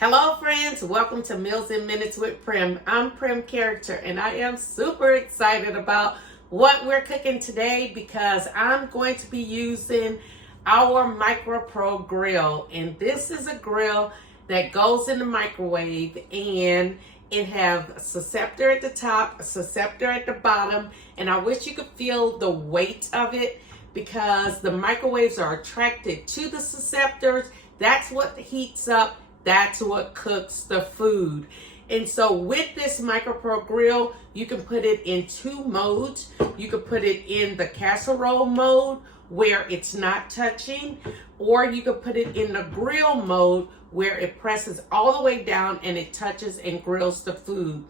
Hello friends, welcome to Meals in Minutes with Prim. I'm Prim Character and I am super excited about what we're cooking today because I'm going to be using our MICROPRO grill. And this is a grill that goes in the microwave and it has a susceptor at the top, a susceptor at the bottom, and I wish you could feel the weight of it because the microwaves are attracted to the susceptors. That's what heats up. That's what cooks the food. And so with this MICROPRO grill, you can put it in two modes. You can put it in the casserole mode where it's not touching, or you can put it in the grill mode where it presses all the way down and it touches and grills the food.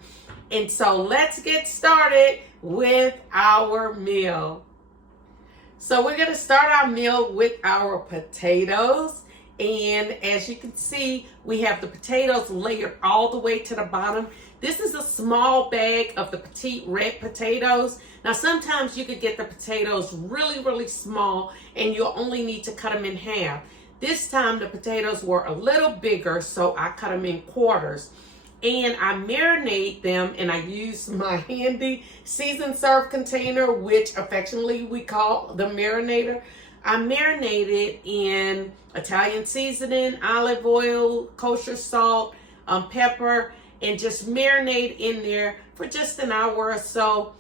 And so let's get started with our meal. So we're gonna start our meal with our potatoes. And as you can see, we have the potatoes layered all the way to the bottom. This is a small bag of the petite red potatoes. Now, sometimes you could get the potatoes really small and you'll only need to cut them in half. This time the potatoes were a little bigger, so I cut them in quarters. And I marinate them, and I use my handy seasoned serve container, which affectionately we call the marinator. I marinate it in Italian seasoning, olive oil, kosher salt, pepper, and just marinate in there for just an hour or so.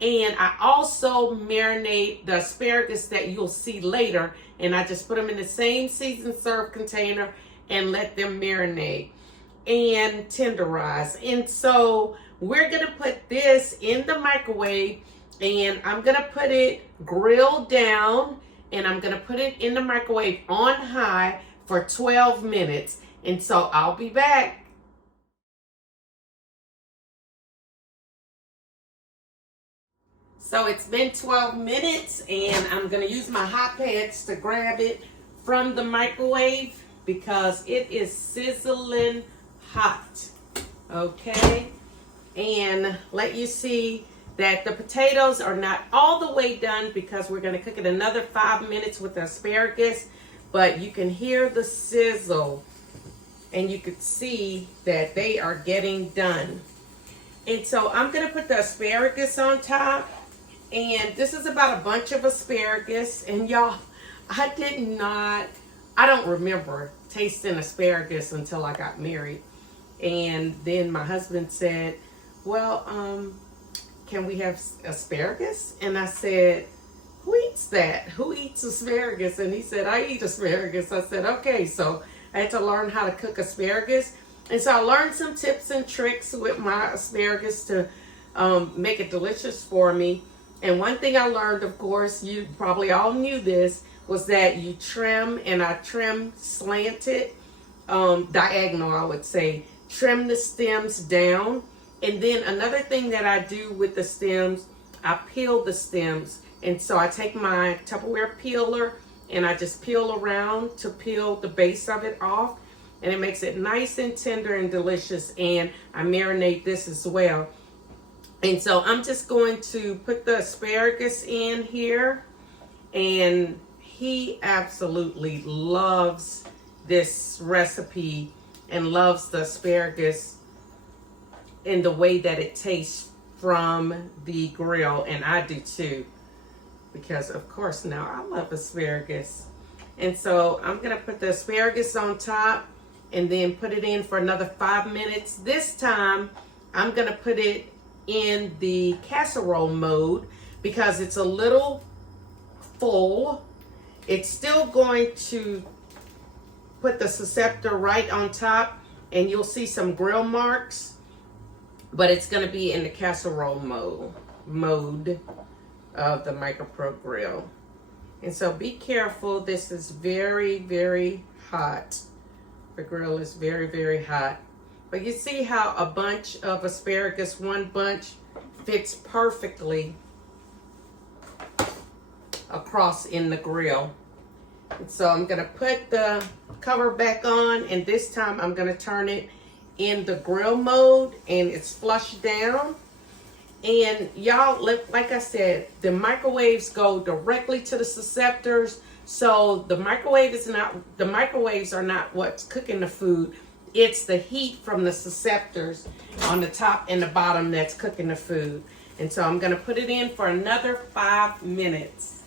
And I also marinate the asparagus that you'll see later, and I just put them in the same seasoned serve container and let them marinate and tenderize. And so we're gonna put this in the microwave, and I'm gonna put it grilled down, and I'm gonna put it in the microwave on high for 12 minutes. And so I'll be back. So it's been 12 minutes and I'm gonna use my hot pads to grab it from the microwave because it is sizzling hot, okay? And let you see that the potatoes are not all the way done because we're gonna cook it another 5 minutes with the asparagus, but you can hear the sizzle and you can see that they are getting done. And so I'm gonna put the asparagus on top, and this is about a bunch of asparagus. And y'all, I don't remember tasting asparagus until I got married. And then my husband said, well, can we have asparagus? And I said, who eats that? Who eats asparagus? And he said, I eat asparagus. I said, okay. So I had to learn how to cook asparagus. And so I learned some tips and tricks with my asparagus to make it delicious for me. And one thing I learned, of course, you probably all knew this, was that you trim, and I trim slanted, diagonal, I would say. Trim the stems down. And then another thing that I do with the stems, I peel the stems. And so I take my Tupperware peeler and I just peel around to peel the base of it off. And it makes it nice and tender and delicious. And I marinate this as well. And so I'm just going to put the asparagus in here. And he absolutely loves this recipe and loves the asparagus in the way that it tastes from the grill, and I do too, because of course now I love asparagus. And so I'm gonna put the asparagus on top and then put it in for another 5 minutes. This time I'm gonna put it in the casserole mode because it's a little full. It's still going to put the susceptor right on top, and you'll see some grill marks, but it's going to be in the casserole mode of the MICROPRO grill. And so be careful. This is very hot. The grill is very hot. But you see how a bunch of asparagus, one bunch, fits perfectly across in the grill. And so I'm going to put the cover back on, and this time I'm going to turn it in the grill mode, and it's flushed down. And y'all, like I said, the microwaves go directly to the susceptors. So the microwaves are not what's cooking the food. It's the heat from the receptors on the top and the bottom that's cooking the food. And so I'm gonna put it in for another 5 minutes.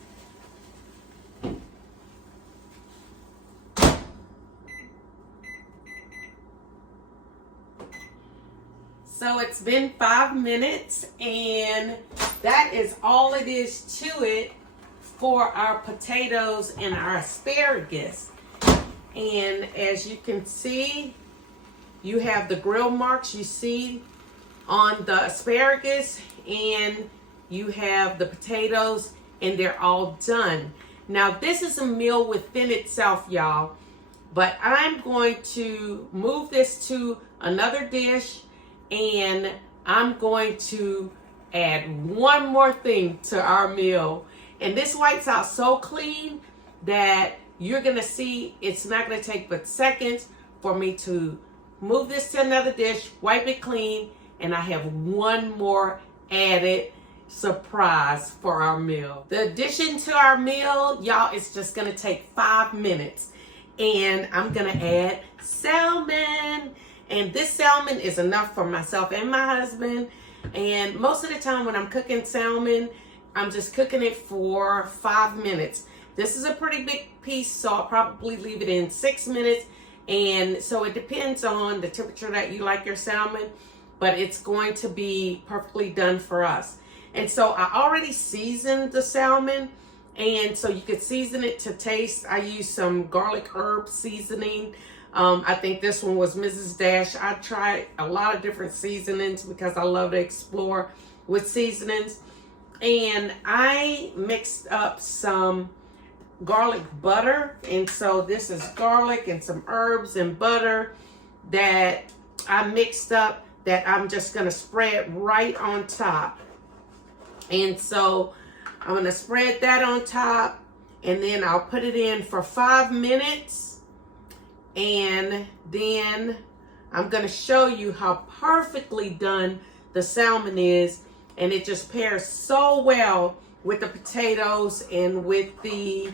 So it's been 5 minutes, and that is all it is to it for our potatoes and our asparagus. And as you can see, you have the grill marks you see on the asparagus, and you have the potatoes, and they're all done. Now this is a meal within itself, y'all, but I'm going to move this to another dish, and I'm going to add one more thing to our meal. And this whites out so clean that you're gonna see it's not gonna take but seconds for me to move this to another dish, wipe it clean, and I have one more added surprise for our meal. The addition to our meal, y'all, is just gonna take 5 minutes. And I'm gonna add salmon. And this salmon is enough for myself and my husband. And most of the time when I'm cooking salmon, I'm just cooking it for 5 minutes. This is a pretty big piece, so I'll probably leave it in 6 minutes. And so it depends on the temperature that you like your salmon, but it's going to be perfectly done for us. And so I already seasoned the salmon, and so you could season it to taste. I used some garlic herb seasoning. I think this one was Mrs. Dash. I tried a lot of different seasonings because I love to explore with seasonings. And I mixed up some garlic butter. And so this is garlic and some herbs and butter that I mixed up that I'm just going to spread right on top. And so I'm going to spread that on top, and then I'll put it in for 5 minutes. And then I'm going to show you how perfectly done the salmon is. And it just pairs so well with the potatoes and with the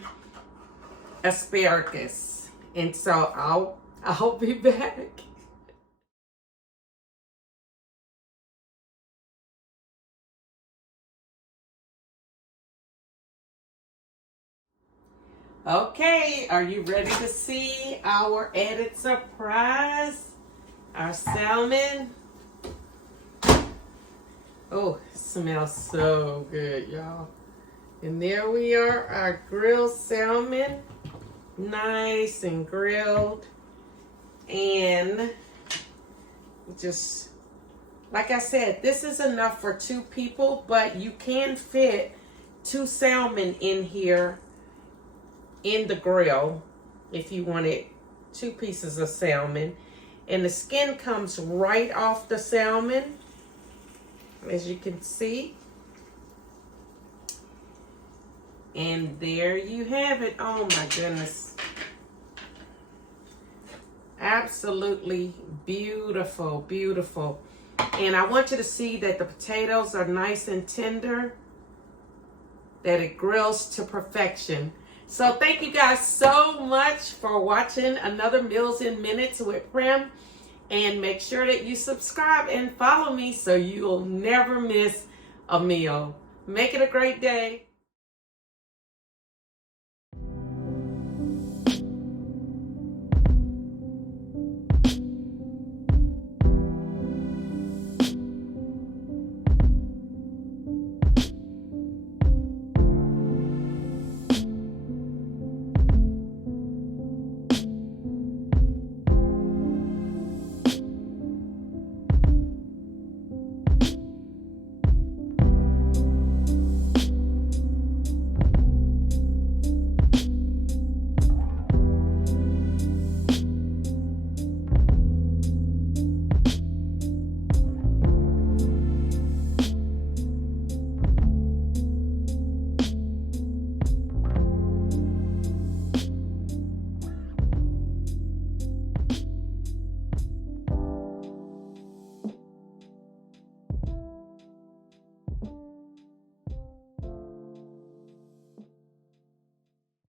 asparagus. And so I'll be back. Okay, are you ready to see our added surprise? Our salmon. Oh, it smells so good, y'all. And there we are, our grilled salmon. Nice and grilled. And just, like I said, this is enough for 2 people, but you can fit 2 salmon in here in the grill if you wanted 2 pieces of salmon. And the skin comes right off the salmon, as you can see. And there you have it. Oh my goodness. Absolutely beautiful, beautiful. And I want you to see that the potatoes are nice and tender, that it grills to perfection. So thank you guys so much for watching another Meals in Minutes with Prim. And make sure that you subscribe and follow me so you'll never miss a meal. Make it a great day.